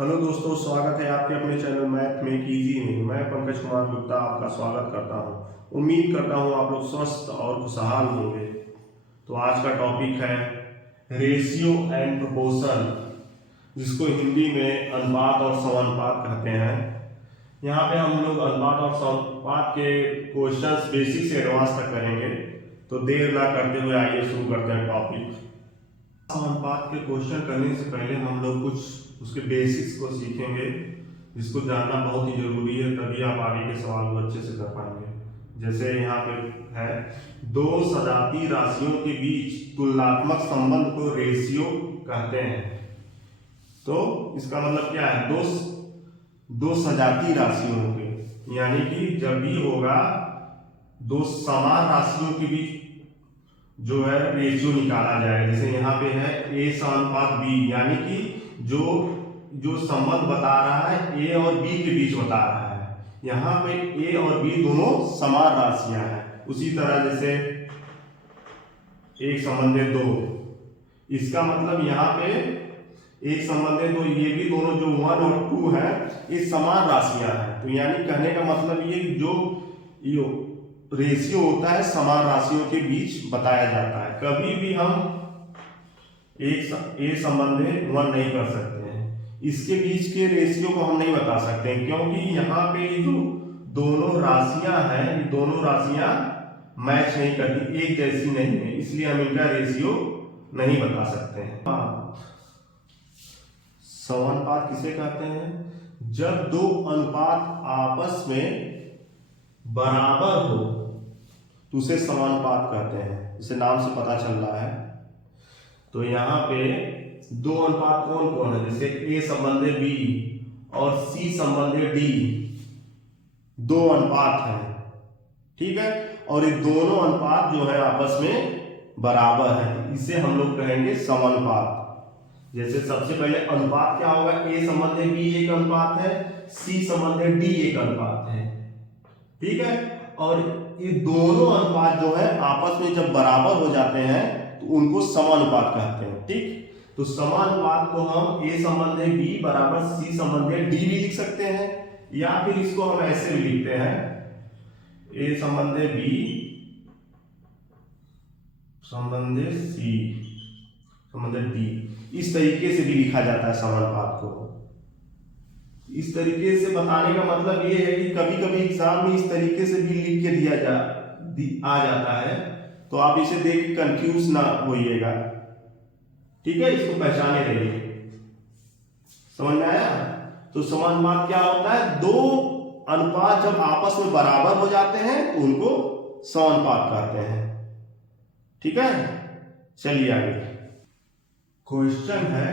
Hello दोस्तों, स्वागत है आपके अपने चैनल मैथ मेक इजी में। मैं पंकज कुमार गुप्ता आपका स्वागत करता हूं। उम्मीद करता हूं आप लोग स्वस्थ और खुशहाल होंगे। तो आज का टॉपिक है रेशियो एंड प्रोपोर्शन, जिसको हिंदी में अनुपात और समानुपात कहते हैं। यहाँ पे हम लोग अनुपात और समानुपात के क्वेश्चंस बेसिक से एडवांस तक करेंगे। तो देर ना करते हुए आइए शुरू करते हैं टॉपिक। समानुपात के क्वेश्चन करने से पहले हम लोग कुछ उसके बेसिक्स को सीखेंगे, जिसको जानना बहुत ही जरूरी है, तभी आप आगे के सवाल को अच्छे से कर पाएंगे। जैसे यहाँ पे है, दो सजातीय राशियों के बीच तुलनात्मक संबंध को रेशियो कहते हैं। तो इसका मतलब क्या है? दो सजातीय राशियों के, यानी कि जब भी होगा दो समान राशियों के बीच जो है रेशियो निकाला जाएगा। जैसे यहाँ पे है ए समानुपात बी, यानी कि जो संबंध बता रहा है ए और बी के बीच बता रहा है। यहाँ पे ए और बी दोनों समान राशियां हैं। उसी तरह जैसे एक संबंध दो, इसका मतलब यहाँ पे एक संबंध दो, ये भी दोनों जो 1 और 2 है ये समान राशियां हैं। तो यानी कहने का मतलब ये जो रेशियो होता है समान राशियों के बीच बताया जाता है। कभी भी हम एक संबंध 1 नहीं कर सकते हैं, इसके बीच के रेशियो को हम नहीं बता सकते हैं, क्योंकि यहाँ पे जो दोनों राशियां हैं ये दोनों राशियां मैच नहीं करती, एक जैसी नहीं है, इसलिए हम इनका रेशियो नहीं बता सकते हैं। समानुपात किसे कहते हैं? जब दो अनुपात आपस में बराबर हो तो उसे समानुपात कहते हैं। इसे नाम से पता चल रहा है। तो यहाँ पे दो अनुपात कौन कौन है? जैसे ए संबंधे बी और सी संबंधे डी, दो अनुपात हैं, ठीक है। और ये दोनों अनुपात जो है आपस में बराबर है, इसे हम लोग कहेंगे समानुपात। जैसे सबसे पहले अनुपात क्या होगा? ए संबंधे बी एक अनुपात है, सी संबंधे डी एक अनुपात है, ठीक है। और ये दोनों अनुपात जो है आपस में जब बराबर हो जाते हैं तो उनको समानुपात कहते हैं, ठीक। तो समानुपात को हम ए संबंधे बी बराबर सी संबंधे डी भी लिख सकते हैं, या फिर इसको हम ऐसे भी लिखते हैं, ए संबंधे बी संबंधे सी संबंधे डी। इस तरीके से भी लिखा जाता है समानुपात को। इस तरीके से बताने का मतलब ये है कि कभी कभी एग्जाम में इस तरीके से भी लिख के आ जाता है, तो आप इसे देख के कंफ्यूज ना होइएगा, ठीक है। इसको पहचाने रहिए। समझ में आया? तो समानुपात क्या होता है? दो अनुपात जब आपस में बराबर हो जाते हैं तो उनको समानुपात कहते हैं, ठीक है। चलिए आगे क्वेश्चन है,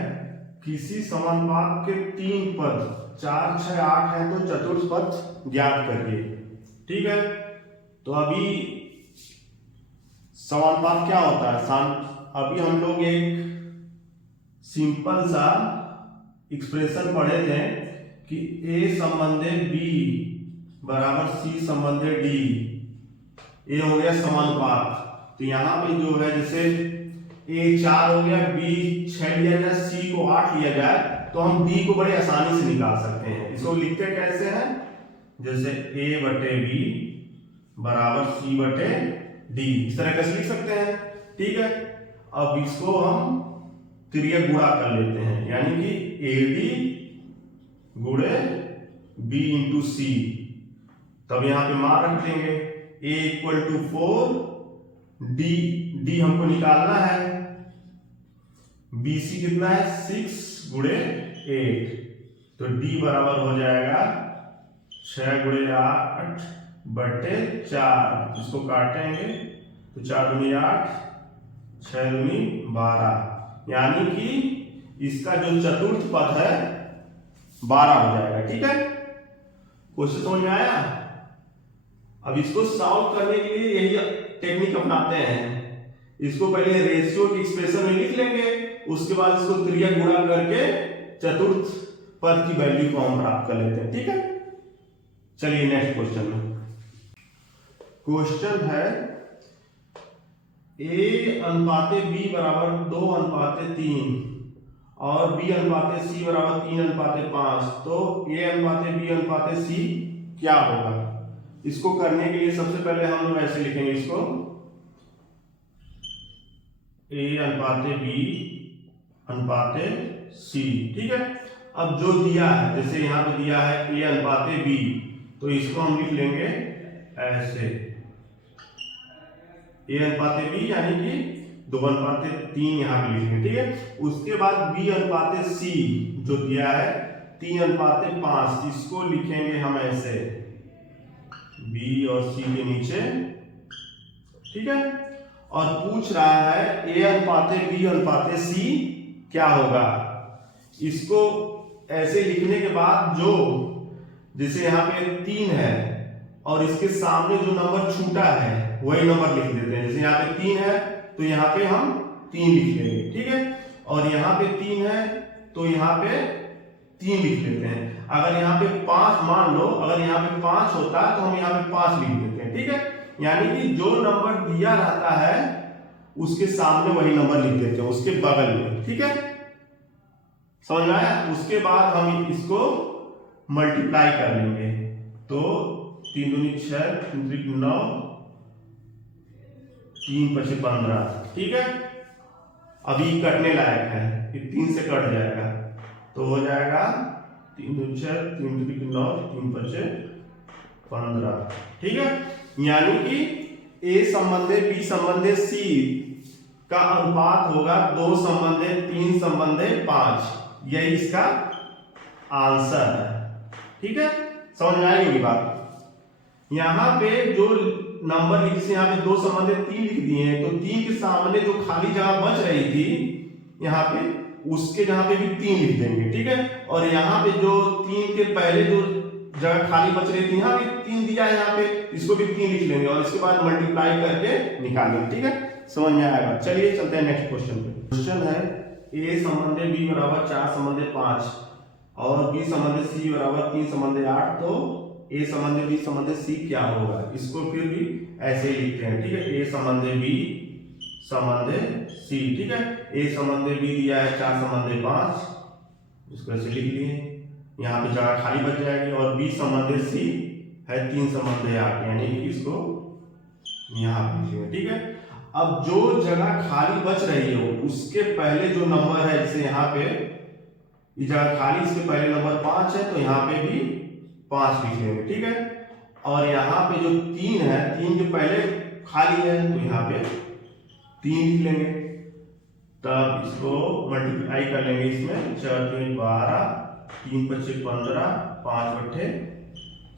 किसी समानुपात के 3 पद 4, 6, 8 है तो चतुर्थ पद ज्ञात करिए, ठीक है। तो अभी समानुपात क्या होता है? अभी हम लोग एक सिंपल सा एक्सप्रेशन पढ़े थे कि ए संबंधे बी बराबर सी संबंधे डी, ये हो गया समानुपात। तो यहां पे जो है जैसे ए 4 हो गया, बी 6 लिया जाए, सी को 8 लिया जाए, तो हम डी को बड़े आसानी से निकाल सकते हैं। इसको लिखते कैसे हैं? जैसे ए बटे बी बराबर सी बटे डी, इस तरह कैसे लिख सकते हैं, ठीक है। अब इसको हम त्रियक गुणा कर लेते हैं, यानी कि ए डी गुणे बी इंटू सी। तब यहां पे मान रख देंगे, ए इक्वल टू 4, डी हमको निकालना है, BC कितना है? 6 गुणे 8, तो D बराबर हो जाएगा 6 गुणे 8 बटे 4। इसको काटेंगे तो 4 दूनी 8, 6 दूनी 12, यानी कि इसका जो चतुर्थ पद है 12 हो जाएगा, ठीक है। क्वेश्चन समझ में आया? अब इसको सॉल्व करने के लिए यही टेक्निक अपनाते हैं। इसको पहले रेशियो की एक्सप्रेशन में लिख लेंगे, उसके बाद इसको त्रियक गुणा करके चतुर्थ पद की वैल्यू को हम प्राप्त कर लेते हैं, ठीक है। चलिए नेक्स्ट क्वेश्चन में। क्वेश्चन है, ए अनुपाते बी बराबर 2 अनुपाते 3 और b अनुपात c बराबर 3:5, तो a अनुपात b अनुपात c क्या होगा? इसको करने के लिए सबसे पहले हम लोग ऐसे लिखेंगे इसको, a अनुपात b अनुपात c, ठीक है। अब जो दिया है, जैसे यहाँ पे दिया है a अनुपात b, तो इसको हम लिख लेंगे ऐसे, a अनुपात b यानी कि 2:3 यहाँ पे लिखेंगे, ठीक है। उसके बाद b अनुपात c जो दिया है 3:5, इसको लिखेंगे हम ऐसे, b और c के नीचे, ठीक है। और पूछ रहा है a अनुपात b अनुपात c क्या होगा। इसको ऐसे लिखने के बाद जो, जैसे यहाँ पे 3 है और इसके सामने जो नंबर छूटा है वही नंबर लिख देते हैं। जैसे यहाँ पे 3 है तो यहाँ पे हम 3 लिख लेंगे, ठीक है। और यहाँ पे 3 है तो यहाँ पे 3 लिख लेते हैं। अगर यहाँ पे 5 मान लो, अगर यहाँ पे 5 होता तो हम यहाँ पे 5 लिख देते हैं, ठीक है। यानी कि जो नंबर दिया रहता है उसके सामने वही नंबर लिख देते हैं, उसके बगल में, ठीक है। समझ में आया? उसके बाद हम इसको मल्टीप्लाई कर लेंगे, तो 3 दूनी 6, 3 त्रिक 9, 3 पचे 15, ठीक है। अभी कटने लायक है, कि 3 से कट जाएगा, तो हो जाएगा 3 दूनी 6, 3 त्रिक 9, 3 पचे 15, ठीक है। यानी कि a संबंधे b संबंधे c का अनुपात होगा 2 संबंधे 3 संबंधे 5, यही इसका आंसर है, ठीक है। समझ में आई होगी बात। यहाँ पे जो नंबर लिख, जैसे यहाँ पे 2 संबंधे 3 लिख दिए हैं, तो 3 के सामने जो खाली जगह बच रही थी यहाँ पे, उसके जहाँ पे भी 3 लिख देंगे, ठीक है। और यहाँ पे जो 3 के पहले जो जगह खाली बच रही थी, यहाँ भी 3 दिया है, यहाँ पे इसको भी 3 लिख लेंगे और इसके बाद मल्टीप्लाई करके निकालेंगे, ठीक है। समझ में आएगा। चलिए चलते हैं नेक्स्ट क्वेश्चन पे। क्वेश्चन है a संबंधे b बराबर 4 संबंधे 5 और b संबंधे c बराबर 3 संबंधे 8, तो a संबंधे b संबंधे c क्या होगा। इसको फिर भी ऐसे ही लिखते हैं, ठीक है। a संबंधे b संबंधे c, ठीक है। a संबंधे b दिया है 4 संबंधे 5, इसको ऐसे लिख लिए, यहाँ पे जगह खाली बच जाएगी। और b संबंधे c है 3 संबंधे 8, यानी कि इसको यहाँ पे लिखेंगे, ठीक है। अब जो जगह खाली बच रही हो उसके पहले जो नंबर है, जैसे यहाँ पे ये जगह खाली, इसके पहले नंबर 5 है, तो यहाँ पे भी 5 लिख लेंगे, ठीक है। और यहाँ पे जो 3 है, 3 के पहले खाली है, तो यहाँ पे 3 लिख लेंगे। तब इसको मल्टीप्लाई कर लेंगे, इसमें 4 3 12, 3 पचे 15, 5 बट्ठे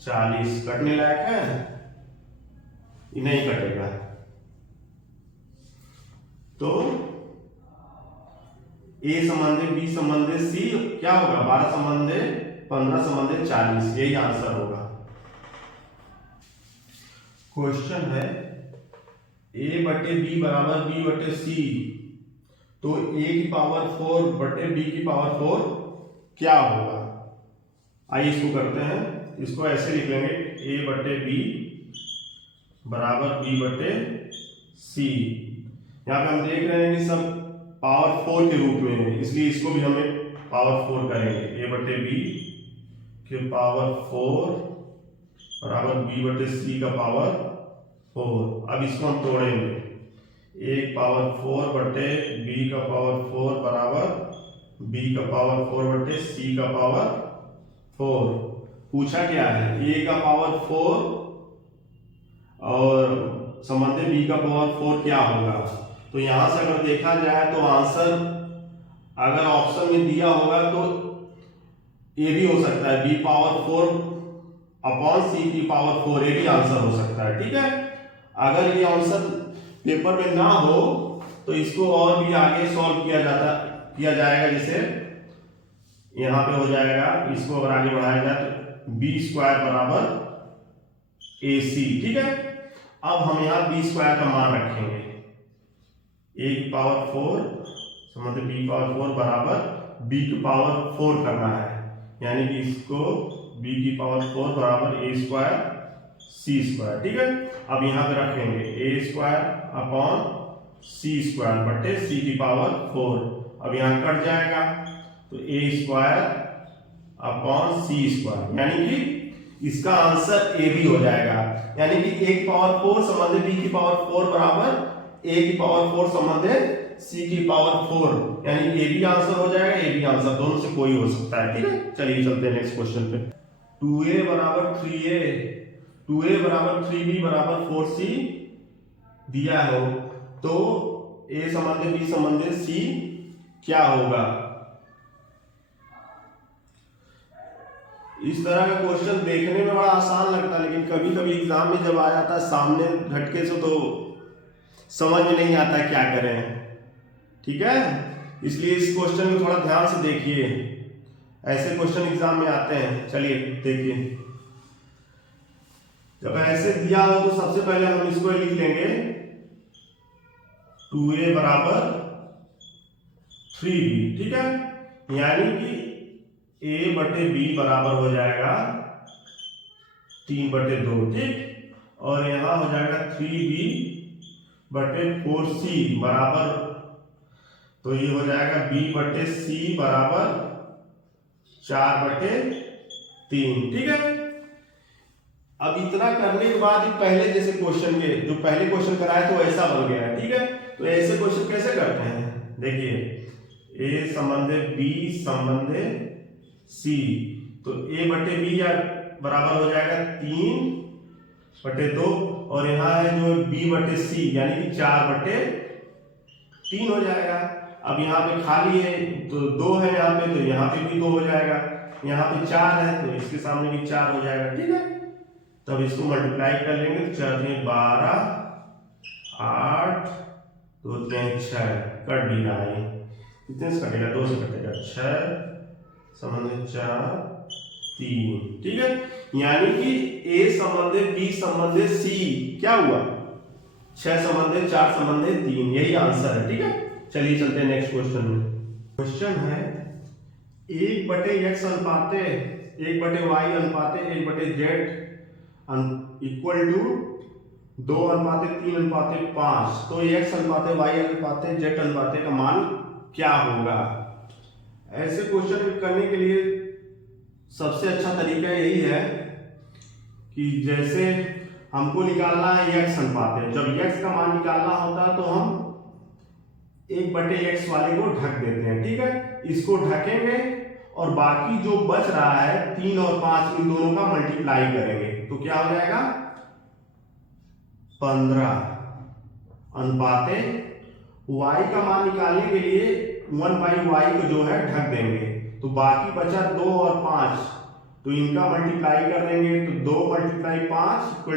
40, कटने लायक है, ये नहीं कटेगा। तो a संबंधे b संबंधे c क्या होगा, 12 संबंधे 15 संबंधे 40, यही आंसर होगा। क्वेश्चन है a बटे b बराबर b बटे c, तो a की पावर 4 बटे b की पावर 4 क्या होगा। आइए इसको करते हैं। इसको ऐसे लिख लेंगे, a बटे b बराबर b बटे c। यहाँ पे हम देख रहे हैं कि सब पावर 4 के रूप में है, इसलिए इसको भी हमें पावर 4 करेंगे। a बटे b के पावर 4 बराबर b बटे c का पावर 4। अब इसको हम तोड़ेंगे, a पावर 4 बटे b का पावर 4 बराबर b का पावर 4 बटे c का पावर 4। पूछा क्या है, a का पावर 4 और संबंधी b का पावर 4 क्या होगा। तो यहां से अगर देखा जाए तो आंसर अगर ऑप्शन में दिया होगा तो ये भी हो सकता है, b पावर 4 अपॉन c की पावर 4, ये भी आंसर हो सकता है, ठीक है। अगर ये आंसर पेपर में ना हो तो इसको और भी आगे सॉल्व किया जाएगा। जैसे यहाँ पे हो जाएगा, इसको अगर आगे बढ़ाया जाए तो b स्क्वायर बराबर ac, ठीक है। अब हम यहाँ b स्क्वायर का मान रखेंगे, a की पावर 4 समझते b पावर 4 बराबर b की पावर 4 करना है, यानी कि इसको b की पावर 4 बराबर a स्क्वायर c स्क्वायर, ठीक है। अब यहाँ पे रखेंगे a square upon c square बटे c की पावर 4। अब यहाँ कट जाएगा तो ए स्क्वायर अपॉन सी स्क्वायर, यानी कि इसका आंसर ए बी हो जाएगा। यानी कि a की पावर 4 संबंधित b की पावर 4 बराबर a की पावर 4 संबंधित c की पावर 4, यानी ए बी आंसर हो जाएगा। ए बी आंसर दोनों से कोई हो सकता है, ठीक है। चलिए चलते हैं नेक्स्ट क्वेश्चन पे। 2a बराबर 3a, 2a बराबर 3b बराबर 4c दिया हो तो a संबंधित b संबंधित c क्या होगा। इस तरह का क्वेश्चन देखने में बड़ा आसान लगता है, लेकिन कभी कभी एग्जाम में जब आ जाता है सामने झटके से तो समझ में नहीं आता क्या करें, ठीक है। इसलिए इस क्वेश्चन को थोड़ा ध्यान से देखिए, ऐसे क्वेश्चन एग्जाम में आते हैं। चलिए देखिए, जब ऐसे दिया हो तो सबसे पहले हम इसको लिख लेंगे 2a बराबर 3b, ठीक है। यानी कि a बटे b बराबर हो जाएगा 3/2, ठीक। और यहां हो जाएगा 3b बटे 4c बराबर, तो ये हो जाएगा b बटे c बराबर 4/3, ठीक है। अब इतना करने के बाद पहले जैसे क्वेश्चन के जो पहले क्वेश्चन कराया तो ऐसा बन गया है, ठीक है। तो ऐसे क्वेश्चन कैसे करते हैं, देखिए a संबंधित b संबंधित c, तो a बटे b या बराबर हो जाएगा 3/2, और यहाँ है जो b बटे c यानी कि 4/3 हो जाएगा। अब यहाँ पे खाली है तो 2 है यहाँ पे, तो यहाँ पे भी 2 हो जाएगा। यहाँ पे 4 है तो इसके सामने भी 4 हो जाएगा, ठीक है। तब इसको मल्टीप्लाई कर लेंगे तो 4 × 12, 8, 2 × 6 कट भी रहा है, कितने से कटेगा, 2 से कटेगा, 6 संबंधित 4 3, ठीक है। यानी कि a संबंधित b संबंधित c क्या हुआ, 6 संबंधित 4 संबंधित 3, यही आंसर है, ठीक है। चलिए चलते हैं नेक्स्ट क्वेश्चन में। क्वेश्चन है 1/x अनुपाते 1/y अनुपाते 1/z equal to 2/3/5, तो x अनुपाते y अनुपाते z अनुपाते का मान क्या होगा। ऐसे क्वेश्चन करने के लिए सबसे अच्छा तरीका यही है कि जैसे हमको निकालना है x अनुपात है, जब x का मान निकालना होता है तो हम 1/x वाले को ढक देते हैं, ठीक है। इसको ढकेंगे और बाकी जो बच रहा है 3 और 5 इन दोनों का मल्टीप्लाई करेंगे तो क्या हो जाएगा 15 अनुपाते y का मान निकालने के लिए 1/y को जो है ढक देंगे, तो बाकी बचा 2 और 5, तो इनका मल्टीप्लाई कर देंगे तो 2 × 5 =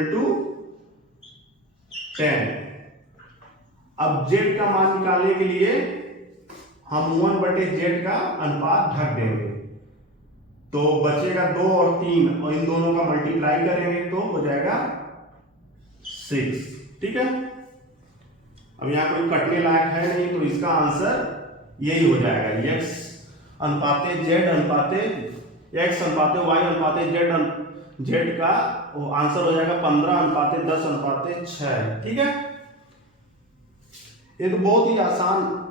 10। अब z का मान निकालने के लिए हम 1/z का अनुपात ढक देंगे, तो बचेगा 2 और 3 और इन दोनों का मल्टीप्लाई करेंगे तो हो जाएगा 6, ठीक है। अब यहाँ कोई कटने लायक है नहीं तो इसका आंसर यही हो जाएगा, x अनुपाते z अनुपाते x अनुपाते y अनुपाते z का वो आंसर हो जाएगा 15/10/6, ठीक है। ये तो बहुत ही आसान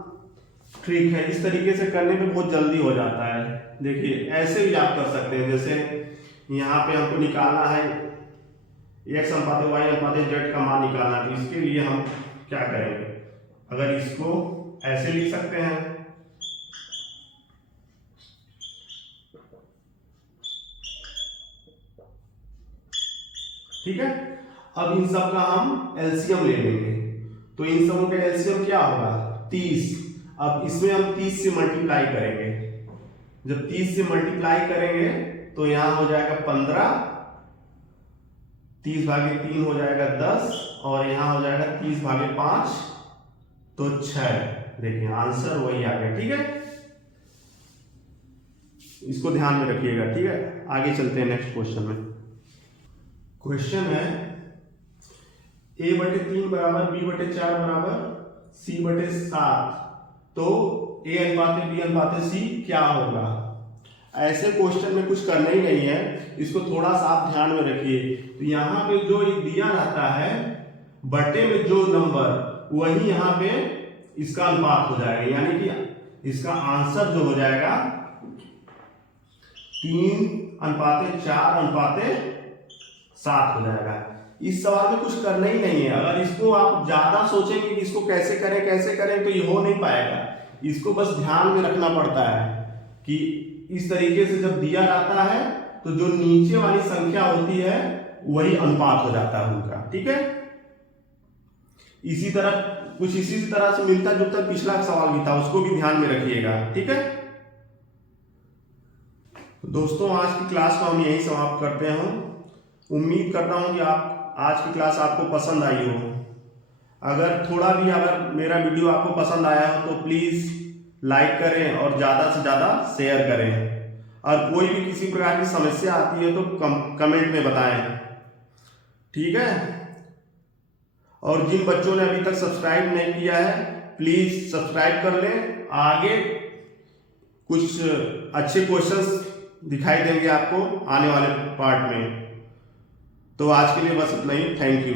ट्रिक है, इस तरीके से करने पे बहुत जल्दी हो जाता है। देखिए ऐसे भी आप कर सकते हैं, जैसे यहाँ पे हमको निकालना है x अनुपाते y अनुपाते z का मान निकालना है, तो इसके लिए हम क्या करेंगे, अगर इसको ऐसे लिख सकते हैं, ठीक है। अब इन सब का हम एलसीएम ले लेंगे, तो इन सबों का एलसीएम क्या होगा 30। अब इसमें हम 30 से मल्टीप्लाई करेंगे, जब 30 से मल्टीप्लाई करेंगे तो यहां हो जाएगा 15, 30/3 हो जाएगा 10, और यहां हो जाएगा 30/5 तो 6। देखिए आंसर वही आ गया, ठीक है। इसको ध्यान में रखिएगा, ठीक है। आगे चलते हैं नेक्स्ट क्वेश्चन में। क्वेश्चन है a/3 बराबर b/4 बराबर c/7, तो a अनुपाते b अनुपाते c क्या होगा। ऐसे क्वेश्चन में कुछ करना ही नहीं है, इसको थोड़ा सा आप ध्यान में रखिए। तो यहाँ पे जो दिया रहता है बटे में जो नंबर वही यहाँ पे इसका अनुपात हो जाएगा, यानी कि इसका आंसर जो हो जाएगा 3:4:7 हो जाएगा। इस सवाल में कुछ करना ही नहीं है। अगर इसको आप ज्यादा सोचेंगे कि इसको कैसे करें तो ये हो नहीं पाएगा। इसको बस ध्यान में रखना पड़ता है कि इस तरीके से जब दिया जाता है तो जो नीचे वाली संख्या होती है वही अनुपात हो जाता है उनका। ठीक है, इसी तरह से मिलता जुलता पिछला सवाल भी था, उसको भी ध्यान में रखिएगा। ठीक है दोस्तों, आज की क्लास को हम यही समाप्त करते हैं। उम्मीद करता हूं कि आज की क्लास आपको पसंद आई हो। अगर मेरा वीडियो आपको पसंद आया हो तो प्लीज लाइक करें और ज्यादा से ज्यादा शेयर करें। और कोई भी किसी प्रकार की समस्या आती है तो कमेंट में बताएं। ठीक है, और जिन बच्चों ने अभी तक सब्सक्राइब नहीं किया है प्लीज सब्सक्राइब कर लें। आगे कुछ अच्छे क्वेश्चंस दिखाई देंगे आपको आने वाले पार्ट में। तो आज के लिए बस इतना ही। Thank you.